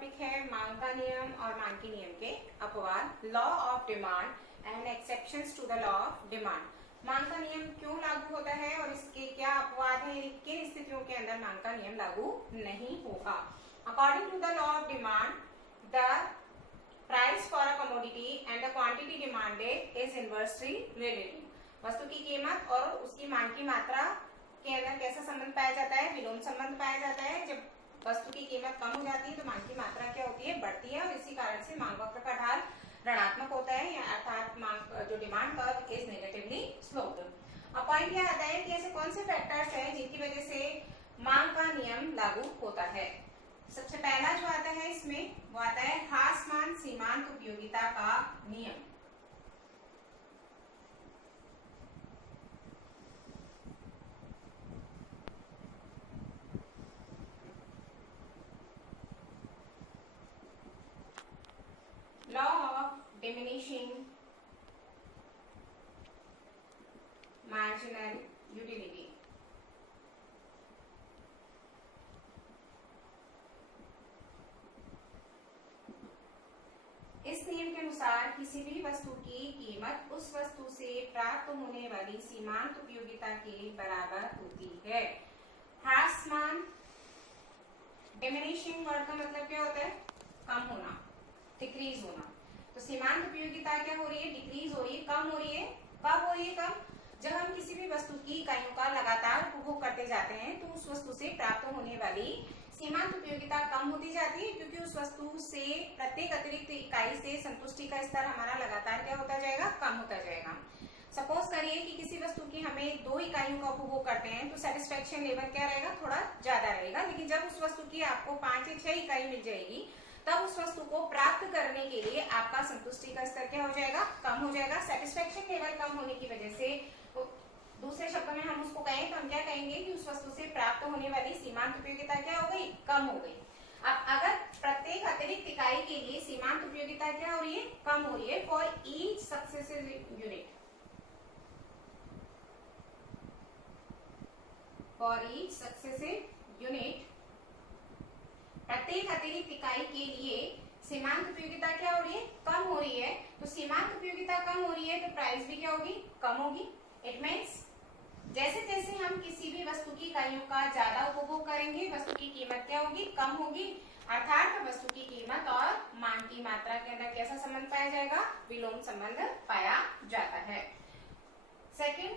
Topic है मांग का नियम और मांग के नियम के अपवाद, law of demand and exceptions to the law of demand. मांग का नियम क्यों लागू होता है और इसके क्या अपवाद हैं, किन स्थितियों के अंदर मांग का नियम लागू नहीं होगा। According to the law of demand, the price for a commodity and the quantity demanded is inversely relative. वस्तु की कीमत और उसकी मांग की मात्रा के अंदर कैसा संबंध पाया जाता है? विलोम संबंध पाया जाता है। जब वस्तु की कीमत कम हो जाती है तो मांग की मात्रा क्या होती है? बढ़ती है, और इसी कारण से मांग वक्र का ढाल ऋणात्मक होता है, अर्थात मांग जो demand curve is negatively sloped. अब पॉइंट यह आता है कि ऐसे कौन से फैक्टर्स हैं जिनकी वजह से मांग का नियम लागू होता है। सबसे पहला जो आता है इसमें वो आता है ह्रासमान सीमांत उपयोगिता का नियम। Law of diminishing marginal utility। इस नियम के अनुसार किसी भी वस्तु की कीमत उस वस्तु से प्राप्त होने वाली सीमांत उपयोगिता के बराबर होती है। ह्रासमान, डिमिनिशिंग वर्ड का मतलब क्या होता है? कम होना, डिक्रीज होना। तो सीमांत उपयोगिता क्या हो रही है? डिक्रीज हो रही है, कम हो रही है। कब हो रही है? कम जब हम किसी भी वस्तु की इकाइयों का लगातार उपभोग करते जाते हैं तो उस वस्तु से प्राप्त होने वाली सीमांत उपयोगिता कम होती जाती है, क्योंकि उस वस्तु से प्रत्येक अतिरिक्त इकाई से संतुष्टि का स्तर हमारा लगातार क्या होता जाएगा? कम होता जाएगा। सपोज करिए कि किसी वस्तु की हमें 2 इकाइयों का उपभोग करते हैं तो सेटिस्फेक्शन लेवल क्या रहेगा? थोड़ा ज्यादा रहेगा। लेकिन जब उस वस्तु की आपको 5 या 6 इकाई मिल जाएगी तब उस वस्तु को प्राप्त करने के लिए आपका संतुष्टि का स्तर क्या हो जाएगा? कम हो जाएगा। सेटिस्फेक्शन लेवल कम होने की वजह से, तो दूसरे शब्दों में हम उसको कहें तो हम क्या कहेंगे कि उस वस्तु से प्राप्त होने वाली सीमांत उपयोगिता क्या हो गई? कम हो गई। अब अगर प्रत्येक अतिरिक्त इकाई के लिए सीमांत उपयोगिता क्या हो रही है? कम हो रही है। For each successive unit, for each successive unit, प्रत्येक अतिरिक्त इकाई के लिए सीमांत उपयोगिता क्या हो रही है? कम हो रही है। तो सीमांत उपयोगिता कम हो रही है तो प्राइस भी क्या होगी? कम होगी। इट मीन्स जैसे जैसे हम किसी भी वस्तु की इकाइयों का ज्यादा उपभोग करेंगे वस्तु की कीमत क्या होगी? कम होगी। अर्थात वस्तु की कीमत और मांग की मात्रा के अंदर कैसा संबंध पाया जाएगा? विलोम संबंध पाया जाता है। सेकंड,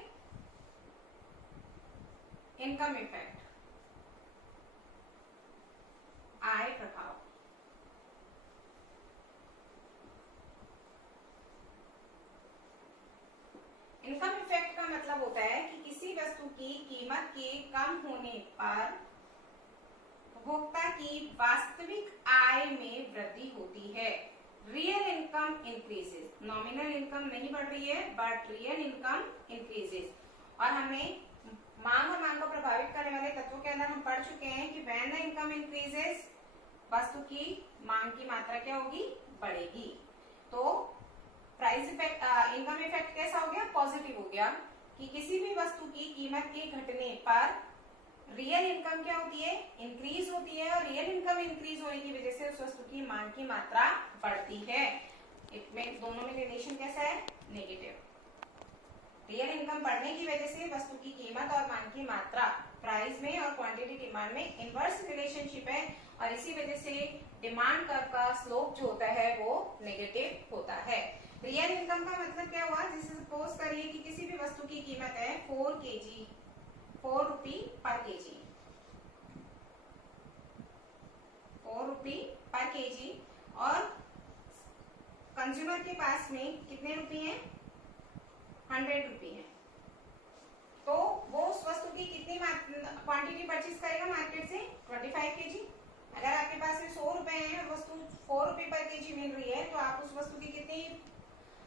इनकम इफेक्ट, आय प्रभाव। इनकम इफेक्ट का मतलब होता है कि किसी वस्तु की कीमत के कम होने पर उपभोक्ता की वास्तविक आय में वृद्धि होती है। Real income increases, nominal income नहीं बढ़ रही है बट रियल इनकम इंक्रीजेस। और हमें मांग और मांग को प्रभावित करने वाले तत्वों के अंदर हम पढ़ चुके हैं कि व्हेन द इनकम इंक्रीजेस, वस्तु की मांग की मात्रा क्या होगी? बढ़ेगी। तो प्राइस इफेक्ट, इनकम इफेक्ट कैसा हो गया? पॉजिटिव हो गया कि किसी भी वस्तु की कीमत के घटने पर रियल इनकम क्या होती है? इंक्रीज होती है, और रियल इनकम इंक्रीज होने की वजह से उस वस्तु की मांग की मात्रा बढ़ती है। इसमें दोनों में रिलेशन कैसा है? नेगेटिव। रियल इनकम बढ़ने की वजह से वस्तु की कीमत और मांग की मात्रा प्राइस में और क्वांटिटी डिमांड में इनवर्स रिलेशनशिप है, और इसी वजह से डिमांड कर्व का स्लोप जो होता है वो नेगेटिव होता है। रियल इनकम का मतलब क्या हुआ? जैसे सपोज करिए कि किसी भी वस्तु की कीमत है 4 kg, 4 रुपी पर केजी, 4 रुपी पर केजी, और कंज्यूमर के पास में कितने रुपए हैं? 100 रुपए हैं। तो वो उस वस्तु की कितनी क्वांटिटी परचेज करेगा मार्केट से? 25 kg। अगर आपके पास में 100 रुपए है, वस्तु 4 रुपए पर केजी मिल रही है, तो आप उस वस्तु की कितनी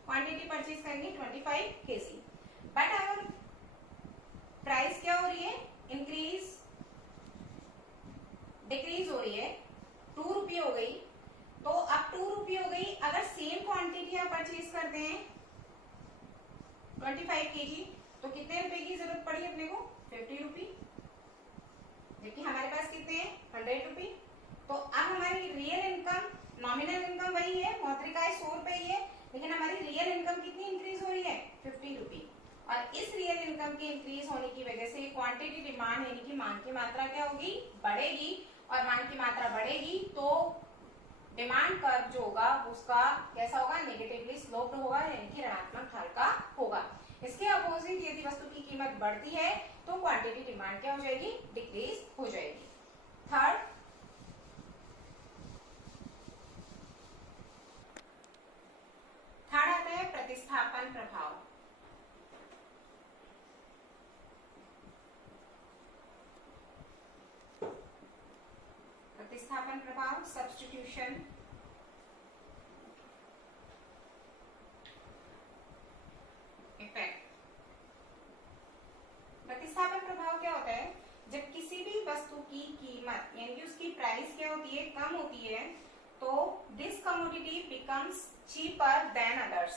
क्वांटिटी परचेज करेंगे? 25 kg। बट अगर प्राइस क्या हो रही है? इंक्रीज, डिक्रीज हो रही है, 2 रुपये हो गई, तो अब 2 रुपये हो गई। अगर सेम क्वांटिटी आप परचेज करते हैं 25 kg, तो कितने रुपए की जरूरत पड़ी अपने को? 50 रुपी। जबकि हमारे पास कितने हैं? 100 रुपी। तो अब अब हमारी रियल इनकम, नॉमिनल इनकम वही है, मौद्रिक आय 100 रुपए ही है, लेकिन हमारी रियल इनकम कितनी इंक्रीज हो रही है, 50 रुपी। और इस रियल इनकम के इंक्रीज होने की वजह से क्वांटिटी डिमांड यानी कि मांग की मात्रा क्या होगी, बढ़ेगी। और मांग की मात्रा बढ़ेगी तो डिमांड कर्व जो होगा उसका कैसा होगा, नेगेटिवली स्लोप्ड होगा यानी कि ऋणात्मक ढाल का होगा। इसके अपोजिट यदि वस्तु की कीमत बढ़ती है तो क्वांटिटी डिमांड क्या हो जाएगी, डिक्रीज हो जाएगी। थर्ड आता है प्रतिस्थापन प्रभाव। प्रतिस्थापन प्रभाव, सब्स्टिट्यूशन इफेक्ट। प्रतिस्थापन प्रभाव क्या होता है, जब किसी भी वस्तु की कीमत यानी कि उसकी प्राइस क्या होती है, कम होती है, तो this commodity becomes cheaper than others.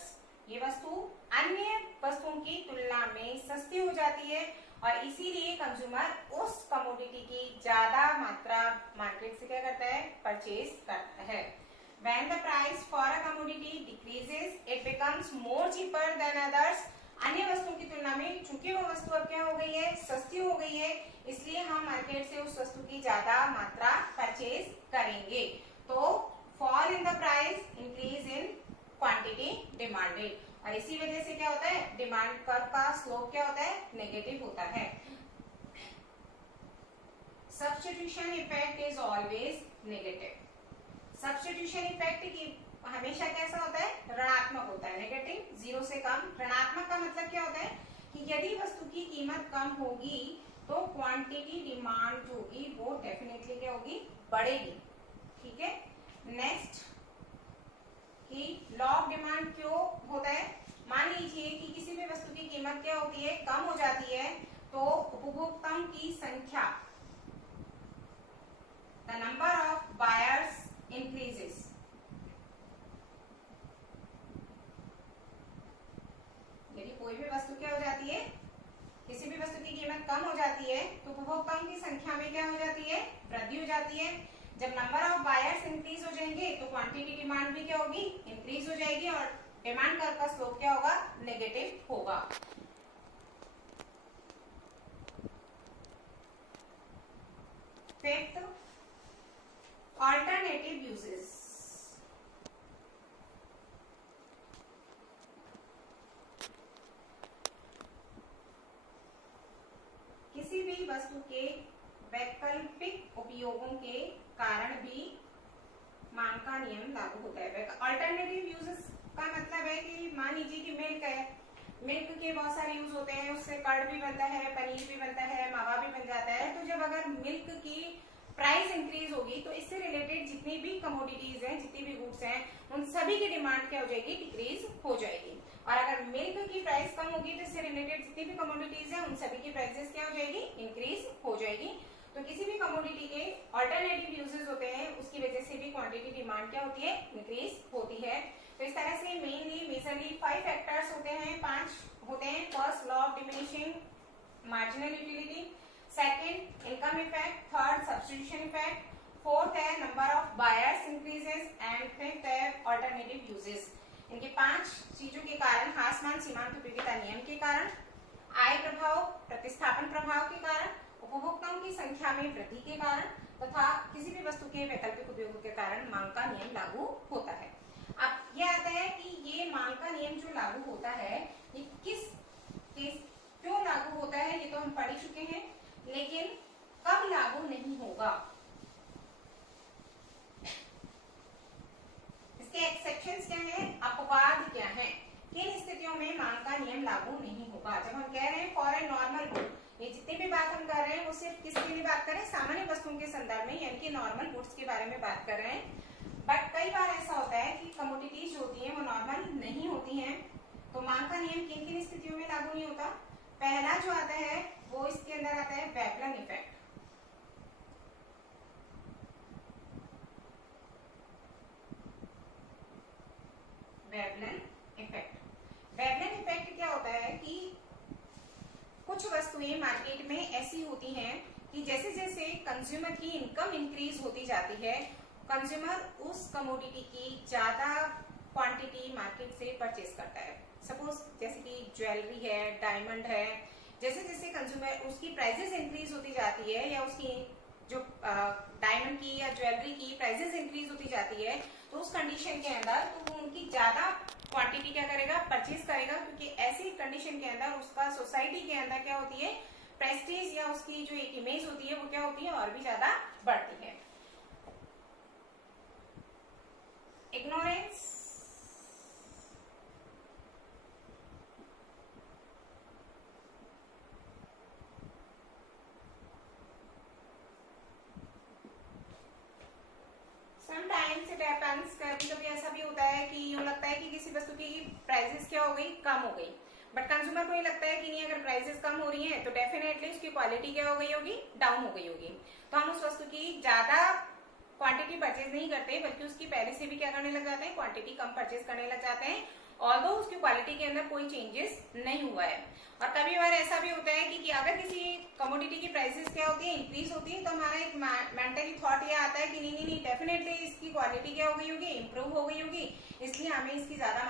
ये वस्तु अन्य वस्तुओं की तुलना में सस्ती हो जाती है और इसीलिए कंज्यूमर उस कमोडिटी की ज्यादा मात्रा मार्केट से क्या करता है, परचेज करता है। When the price for a commodity decreases, it becomes more cheaper than others. अन्य वस्तुओं की तुलना में चूंकि वो वस्तु अब क्या हो गई है, सस्ती हो गई है, इसलिए हम मार्केट से उस वस्तु की ज्यादा मात्रा परचेज करेंगे। तो fall in the price, increase in quantity demanded, और इसी वजह से क्या होता है, डिमांड कर्व का स्लोप क्या होता है, नेगेटिव होता है। Substitution effect is always negative. Substitution effect की हमेशा कैसा होता है, ऋणात्मक होता है, नेगेटिव, 0 से कम। ऋणात्मक का मतलब क्या होता है कि यदि वस्तु की कीमत कम होगी तो क्वांटिटी डिमांड जो होगी वो डेफिनेटली क्या होगी, बढ़ेगी। ठीक है, नेक्स्ट कि लॉ ऑफ डिमांड क्यों होता है। मान लीजिए कि किसी भी वस्तु की कीमत क्या होती है, कम हो जाती है, तो उपभोक्ताओं की संख्या, the number of buyers increases. यदि कोई भी वस्तु क्या हो जाती है, किसी भी वस्तु की कीमत कम हो जाती है तो उपभोक्ताओं की संख्या में क्या हो जाती है, वृद्धि हो जाती है। जब नंबर ऑफ बायर्स इंक्रीज हो जाएंगे तो क्वांटिटी डिमांड भी क्या होगी, इंक्रीज हो जाएगी और डिमांड कर्व का स्लोप क्या होगा, नेगेटिव होगा। Fifth, alternative uses. किसी भी वस्तु के वैकल्पिक उपयोगों के कारण भी मांग का नियम लागू होता है। अल्टरनेटिव यूजेस का मतलब है कि मान लीजिए कि मिल्क है, मिल्क के बहुत सारे यूज होते हैं, उससे कर्ड भी बनता है, पनीर भी बनता है, मावा भी बन जाता है। तो जब अगर मिल्क की प्राइस इंक्रीज होगी तो इससे रिलेटेड जितनी भी कमोडिटीज हैं, जितनी भी गुड्स हैं, उन सभी की डिमांड क्या हो जाएगी, डिक्रीज हो जाएगी। और अगर मिल्क की प्राइस कम होगी तो इससे रिलेटेड जितनी भी कमोडिटीज हैं, उन सभी की प्राइसेस क्या हो जाएगी, इंक्रीज हो जाएगी। तो किसी भी कमोडिटी के ऑल्टरनेटिव यूजेस होते हैं, उसकी वजह से भी क्वांटिटी डिमांड क्या होती है, इंक्रीज होती है। तो इस तरह से मेनली मेजरली 5 फैक्टर्स होते हैं, 5 होते हैं। First, law of diminishing marginal utility. Second, income effect. Third, substitution effect. Fourth है number of buyers increases and fifth है ऑल्टरनेटिव यूजेस। इनके 5 चीजों के कारण, हासमान सीमांत उपयोगिता नियम के कारण, आय प्रभाव, प्रतिस्थापन प्रभाव के कारण, उपभोक्ताओं की संख्या में वृद्धि के कारण तथा किसी भी वस्तु के वैकल्पिक उपयोगों के कारण मांग का नियम लागू होता है। अब यह आता है कि ये मांग का नियम जो लागू होता है ये क्यों लागू होता है, ये तो हम पढ़ ही चुके हैं, लेकिन कब लागू नहीं होगा, इसके एक्सेप्शंस क्या हैं, अपवाद क्या हैं, किन स्थितियों में मांग का नियम लागू नहीं होगा। जब हम कह रहे हैं फॉर ए नॉर्मल गुड, ये जितनी भी बात हम कर रहे हैं वो सिर्फ किसके लिए बात कर रहे हैं, सामान्य वस्तुओं के संदर्भ में, यानी कि नॉर्मल गुड्स के बारे में बात कर रहे हैं। बट कई बार ऐसा होता है कि कमोडिटीज जो होती हैं वो नॉर्मल नहीं होती हैं, तो मांग का नियम किन किन स्थितियों में लागू नहीं होता। पहला जो आता है वो इसके अंदर आता है वेवलन इफेक्ट। वेवलन इफेक्ट, वेवलन इफेक्ट क्या होता है कि कुछ वस्तुएं मार्केट में ऐसी होती हैं कि जैसे जैसे कंज्यूमर की इनकम इंक्रीज होती जाती है, कंज्यूमर उस कमोडिटी की ज्यादा क्वांटिटी मार्केट से परचेज करता है। सपोज जैसे कि ज्वेलरी है, डायमंड है, जैसे जैसे कंज्यूमर उसकी प्राइसेस इंक्रीज होती जाती है या उसकी जो डायमंड की या ज्वेलरी की प्राइसेस इंक्रीज होती जाती है, तो उस कंडीशन के अंदर तो वो उनकी ज्यादा क्वांटिटी क्या करेगा, परचेज करेगा, क्योंकि ऐसी कंडीशन के अंदर उसका सोसाइटी के अंदर क्या होती है, प्रेस्टीज या उसकी जो एक इमेज होती है वो क्या होती है, और भी ज्यादा बढ़ती है। इग्नोरेंस, समटाइम्स इट हैपेंस, कभी कभी ऐसा भी होता है कि यूं लगता है कि किसी वस्तु की प्राइसेस क्या हो गई, कम हो गई, बट कंज्यूमर को ये लगता है कि नहीं, अगर प्राइसेस कम हो रही हैं तो डेफिनेटली उसकी क्वालिटी क्या हो गई होगी, डाउन हो गई होगी। तो हम उस वस्तु की ज्यादा क्वांटिटी परचेज नहीं करते, बल्कि उसकी पहले से भी क्या करने लग जाते हैं, क्वांटिटी कम परचेज करने लग जाते हैं, ऑल्दो उसकी क्वालिटी के अंदर कोई चेंजेस नहीं हुआ है। और कभी बार ऐसा भी होता है कि अगर किसी कमोडिटी की प्राइसेस क्या होती है, इंक्रीज होती है, तो हमारा एक मेंटली थॉट ये आता है कि नहीं नहीं नहीं, डेफिनेटली इसकी क्वालिटी क्या हो गई होगी, इंप्रूव हो गई होगी, इसलिए हमें इसकी ज्यादा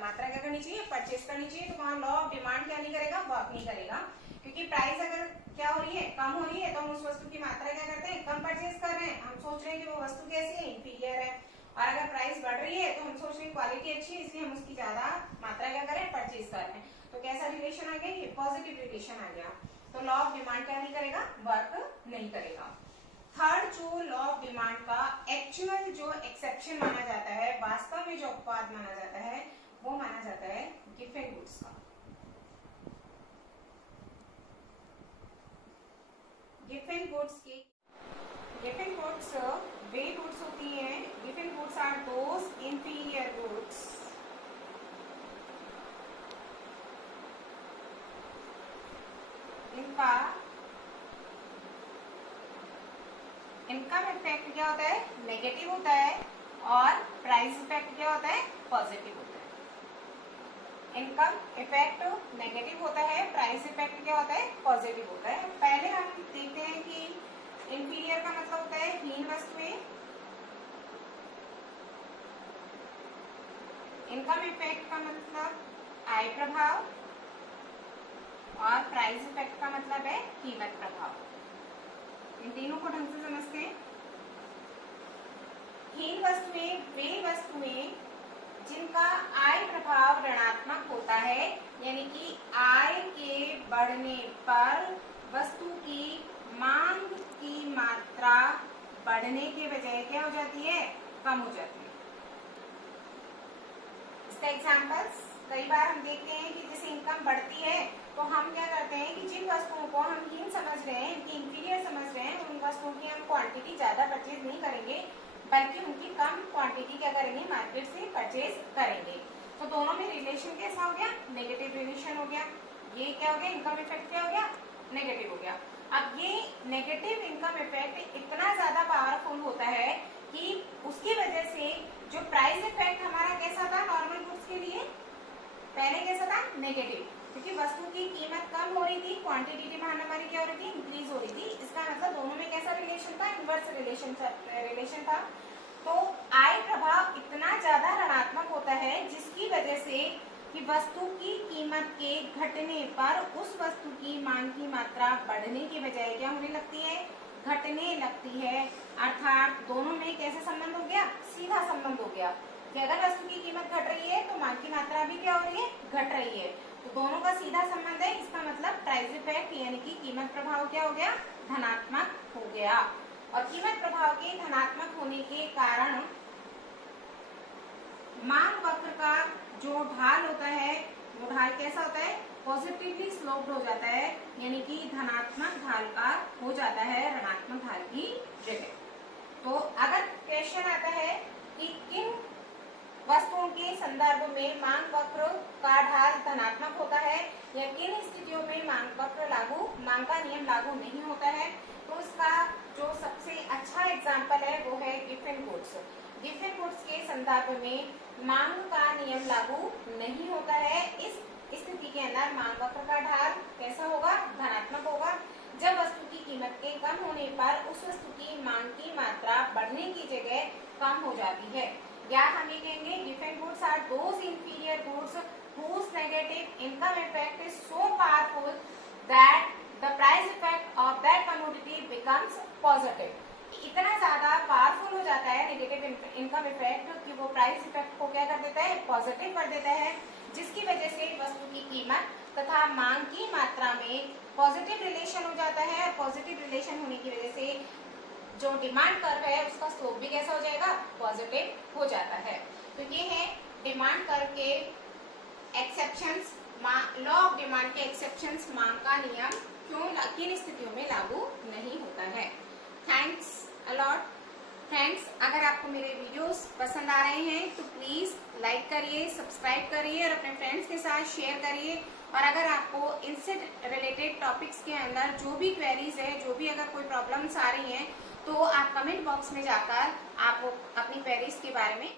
मात्रा क्या करनी चाहिए, परचेज करनी चाहिए। तो वहाँ लॉ ऑफ डिमांड क्या नहीं करेगा, वर्क नहीं करेगा, क्योंकि प्राइस अगर क्या हो रही है, कम हो रही है, तो हम उस वस्तु की मात्रा क्या करते हैं, कम परचेज कर रहे हैं। हम सोच रहे हैं कि वो वस्तु कैसी है, इंफीरियर है। और अगर प्राइस बढ़ रही है तो हम सोच रहे हैं क्वालिटी अच्छी है, इसलिए हम उसकी ज्यादा मात्रा क्या करें, परचेज कर रहे हैं। तो कैसा रिलेशन आ गया, ये पॉजिटिव रिलेशन आ गया। तो लॉ ऑफ डिमांड क्या नहीं करेगा, वर्क नहीं करेगा। थर्ड, जो लॉ ऑफ डिमांड का एक्चुअल जो एक्सेप्शन माना जाता है, वास्तव में जो अपवाद माना जाता है, वो माना जाता है गिवन गुड्स का। गिवन गुड्स की गिवन गुड्स वे गुड्स होती हैं। गिवन goods are those inferior goods इनका इनकम इफेक्ट क्या होता है, नेगेटिव होता है, और प्राइस इफेक्ट क्या होता है, पॉजिटिव होता है। इनकम इफेक्ट नेगेटिव होता है, प्राइस इफेक्ट क्या होता है, पॉजिटिव होता है। पहले हम देखते हैं कि इंफीरियर का मतलब होता है हीन वस्तुएं, इनकम इफेक्ट का मतलब आय प्रभाव, और प्राइस इफेक्ट का मतलब है कीमत प्रभाव। इन तीनों को ढंग से समझते हैं। हीन वस्तुएं वे वस्तुएं जिनका आय प्रभाव ऋणात्मक होता है, यानी कि आय के बढ़ने पर वस्तु की मांग की मात्रा बढ़ने के बजाय क्या हो जाती है, कम हो जाती है। इसका एग्जांपल्स, कई बार हम देखते हैं कि जैसे इनकम बढ़ती है तो हम क्या करते हैं कि जिन वस्तुओं को हम हीन समझ रहे हैं, इनकी इंफीरियर समझ रहे हैं, उन वस्तुओं की हम क्वांटिटी ज्यादा परचेज नहीं करेंगे, बल्कि उनकी कम क्वांटिटी क्या करेंगे, मार्केट से परचेज करेंगे। तो दोनों में रिलेशन कैसा हो गया, नेगेटिव रिलेशन हो गया। ये क्या हो गया, इनकम इफेक्ट क्या हो गया, नेगेटिव हो गया। अब ये नेगेटिव इनकम इफेक्ट इतना ज्यादा पावरफुल होता है कि उसकी वजह से जो प्राइस इफेक्ट हमारा कैसा था नॉर्मल गुड्स के लिए, पहले कैसा था, नेगेटिव, क्योंकि वस्तु की कीमत कम हो रही थी, क्वांटिटी डिमांड हमारी क्या हो रही थी, इंक्रीज हो रही थी। इसका मतलब दोनों में कैसा रिलेशन था, इनवर्स रिलेशन था। तो आय प्रभाव इतना ज्यादा ऋणात्मक होता है जिसकी वजह से कि वस्तु की कीमत के घटने पर उस वस्तु की मांग की मात्रा बढ़ने की बजाय क्या होने लगती है, घटने लगती है। अर्थात दोनों में कैसे संबंध हो गया, सीधा संबंध हो गया कि अगर वस्तु की कीमत घट रही है तो मांग की मात्रा भी क्या हो रही है, घट रही है। तो दोनों का सीधा संबंध है। इसका मतलब प्राइस इफेक्ट यानी कि कीमत प्रभाव क्या हो गया, धनात्मक हो गया। और कीमत प्रभाव के धनात्मक होने के कारण मांग वक्र का जो ढाल होता है, वो ढाल कैसा होता है, पॉजिटिवली स्लोप्ड हो जाता है, यानी कि धनात्मक ढाल का हो जाता है ऋणात्मक ढाल की जगह। तो अगर क्वेश्चन आता है कि किन वस्तुओं के संदर्भ में मांग वक्र का ढाल धनात्मक होता है या किन स्थितियों में मांग का नियम लागू नहीं होता है, तो इसका जो सबसे अच्छा एग्जाम्पल है वो है गिवन गुड्स। गिवन गुड्स के संदर्भ में मांग का नियम लागू नहीं होता है। इस स्थिति के अंदर मांग वक्र का ढाल कैसा होगा, धनात्मक होगा। जब वस्तु की कीमत के कम होने पर उस वस्तु की मांग की मात्रा बढ़ने की जगह कम हो जाती है। या हम ये कहेंगे defect goods are those inferior goods whose negative income effect is so powerful that the price effect of that commodity becomes positive. इतना ज्यादा पावरफुल हो जाता है नेगेटिव इनकम इफेक्ट कि वो प्राइस इफेक्ट को क्या कर देता है, पॉजिटिव कर देता है, जिसकी वजह से वस्तु की कीमत तथा मांग की मात्रा में पॉजिटिव रिलेशन हो जाता है। पॉजिटिव रिलेशन होने की वजह से जो डिमांड कर्व है उसका स्लोप भी कैसा हो जाएगा, पॉजिटिव हो जाता है। तो ये है डिमांड कर्व के एक्सेप्शंस, लॉ ऑफ डिमांड के एक्सेप्शंस, मांग का नियम क्यों किन स्थितियों में लागू नहीं होता है। Thanks a lot friends. अगर आपको मेरे वीडियोस पसंद आ रहे हैं तो प्लीज लाइक करिए, सब्सक्राइब करिए और अपने फ्रेंड्स के साथ शेयर करिए। और अगर आपको इनसे रिलेटेड टॉपिक्स के अंदर जो भी क्वेरीज है, जो भी अगर कोई प्रॉब्लम्स आ रही हैं, तो आप कमेंट बॉक्स में जाकर आप अपनी क्वेरीज के बारे में